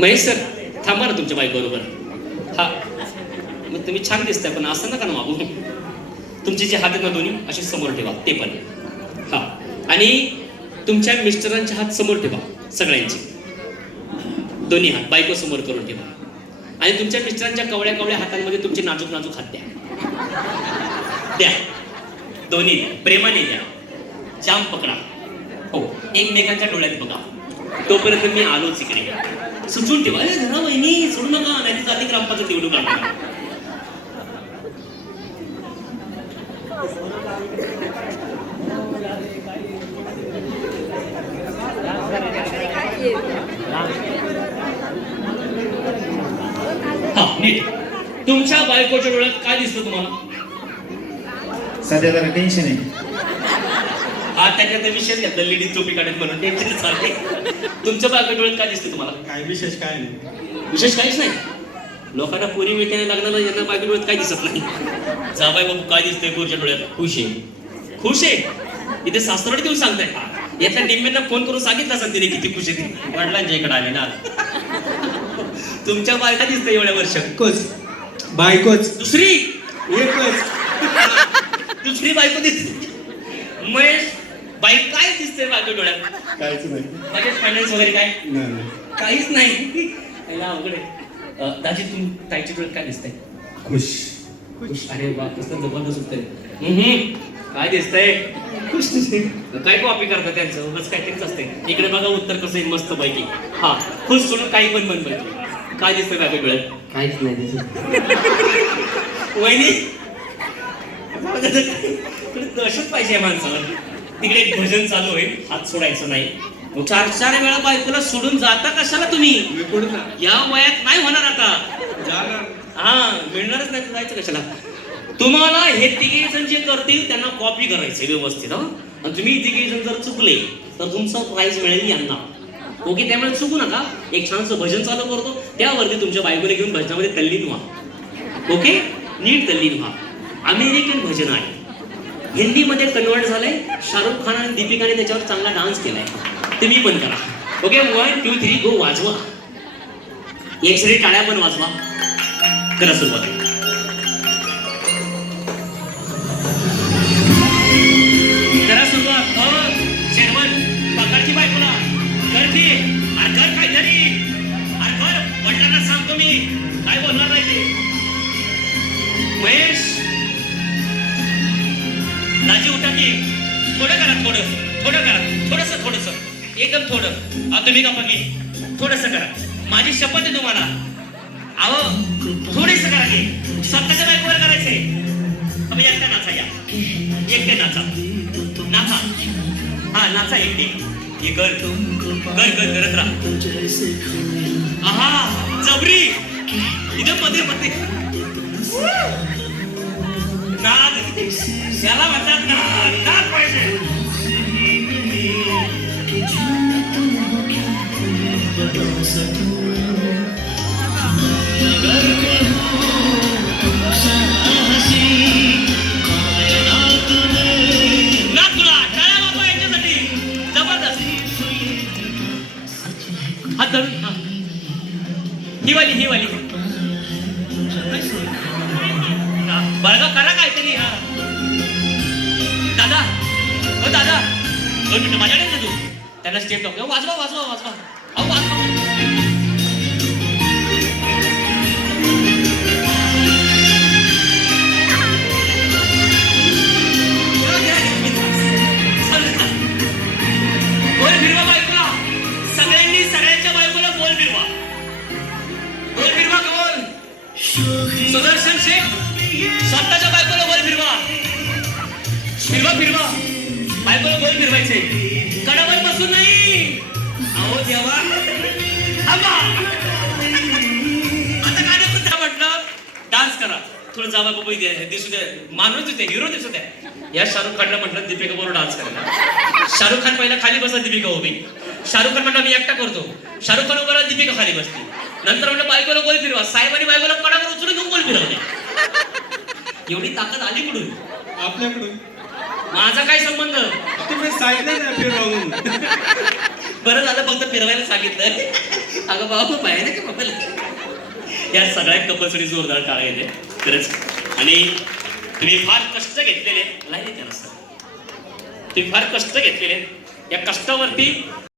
Mahesh sir थांबा ना तुमच्या बाईक बरोबर. हा मग तुम्ही छान दिसताय पण असं नका ना बाबू. तुमचे जे हात आहेत ना दोन्ही असे समोर ठेवा ते पण. हा आणि तुमच्या मिस्टरांचे हात समोर ठेवा सगळ्यांचे. दोन्ही हात बायको समोर करून ठेवा. आणि तुमच्या मिस्टरांच्या कवळ्या कवळ्या हातांमध्ये तुमचे नाजूक नाजूक हात द्या. द्या दोन्ही प्रेमाने द्या. जाम पकडा. हो एकमेकांच्या डोळ्यात बघा. तोपर्यंत मी आलोच इकडे. सुचून ठेवा घरा वहिनी सोडू नका नाही जाती ग्रामपाचं निवडून आणणार. हा नीट. तुमच्या बायकोच्या डोळ्यात काय दिसतं तुम्हाला? सध्या जरा टेन्शन आहे. हा त्याच्यात विशेष घेतला लेडीज टोपी काढत म्हणून टेन्शन चालते. तुमच्या बायकोच्या डोळ्यात काय दिसतं तुम्हाला? काय विशेष काय नाही. विशेष काहीच नाही. लोकांना पोरी मिळताना लागणार यांना बायको डोळ्यात काय दिसत नाही. जाबाई बाबू काय दिसतंय पोरच्या डोळ्यात? खुश आहे. खुश आहे. इथे सासरवाडी देऊन सांगताय. यातल्या टिम्म्यांना फोन करून सांगितलं असेल तिने किती खुश आहे ती. वडिलांच्या इकडे आले ना. तुमच्या बायका दिसतंय एवढ्या वर्ष? एकच बायकोच. दुसरी एकच. दुसरी बायको दिसते. महेश बाईक काय दिसते बायको डोळ्यात? काहीच नाही. बजेट फायनान्स वगैरे काय? नाही. काहीच नाही. पहिला अवघड आहे. दाजी ताईच्या डोळ्यात काय दिसतंय? खुश. खुश. अरे वा कसं जबरदस्त उत्तर. काय दिसतंय? खुश दिसते. काय कॉपी करता त्यांचं बस काहीतरीच असते. इकडे बघा उत्तर कसं आहे मस्त पैकी. हा खुश सोडून काही पण बनवायचं. काय दिसतंय बायको डोळ्यात? काहीच नाही दिसत. वहिनी दहशत पाहिजे माणसाला. तिकडे एक भजन चालू होईल. हात सोडायचं नाही. 4-4 वेळा बायकोला सोडून जाता कशाला तुम्ही? या वयात नाही होणार आता. हा मिळणारच नाही तर जायचं कशाला? तुम्हाला हे तिघे जण जे करतील त्यांना कॉपी करायचं व्यवस्थित. आणि तुम्ही तिघे जण जर चुकले तर तुमचा प्राइज मिळेल यांना. ओके त्यामुळे चुकू नका. एक छानसं भजन चालू करतो त्यावरती तुमच्या बायकोला घेऊन भजनामध्ये तल्लीन व्हा. ओके नीट तल्लीन व्हा. अमेरिकन भजन आहे. हिंदीमध्ये कन्वर्ट झालंय. शाहरुख खान आणि दीपिकाने त्याच्यावर चांगला डान्स केलाय. तुम्ही पण करा. ओके 1 2 3 गो वाजवा. एक सरी टाळ्या पण वाजवा. करा सुरुवात. करा सुरुवात. शेरवण पकडची बायकोला करते. अरे कर काहीतरी. अरे कर वडिलांना सांगतो मी काय बोलणार नाही ते. महेश दाजी उठा की. थोडं करा थोडं करा थोडस एकदम थोडं. तुम्ही का बघी थोडस करा. माझी शपथ आहे तुम्हाला. अहो थोडेस करा की. स्वतःच्या बायकोवर करायचंय. तुम्ही एकट्या नाचा. या एकटे नाचा. हा नाचा एकटे. हे कर करत राहा. आहा जबरी इथं मध्ये नाद याला म्हणतात नाद पाहिजे. ना तुला टाळ्या वाजवा यांच्यासाठी. जबरदस्त. हात धरून ही वाली बरं करा काहीतरी. हा दादा हो दादा 2 मिनिटं माझ्याकडे ना तू. त्यांना स्टेप टाकू. वाजवा अहो वाजवा. गोल फिरवा बायकोला. सगळ्यांनी सगळ्यांच्या बायकोला गोल फिरवा. गोल. सुदर्शन शेख स्वतःच्या बायकोला गोल फिरवा. बायकोला गोल फिरवायचे. कडावर बसून नाही. अहो देवा आता काय नको म्हटलं. डान्स करा थोडं. जावा बाबा दिसू द्या. माणूस दिसते हिरो दिसू द्या. या शाहरुख खानला म्हटलं दीपिका बरोबर डान्स करायला. शाहरुख खान पहिला खाली बसला दीपिका उभी. शाहरुख खान म्हटलं मी एकटा करतो. शाहरुख खान उभा दीपिका खाली बसते. नंतर म्हटलं बायकोला गोल फिरवा. साहेबांनी बायकोला कडावर उचलून घेऊन गोल फिरवले. एवढी ताकद आली कुठून? आपल्याकडून. माझा काय संबंध? तुम्ही सांगितलं ना फिरवा म्हणून. बरं झालं फक्त फिरवायला सांगितलं. अगं बाबा पाहिजे ना का बाबा. या सगळ्या कपल्ससाठी जोरदार टाळ्या येते खरंच. आणि तुम्ही फार कष्ट घेतलेले नाही त्याला सर, तुम्ही फार कष्ट घेतलेले, या कष्टावरती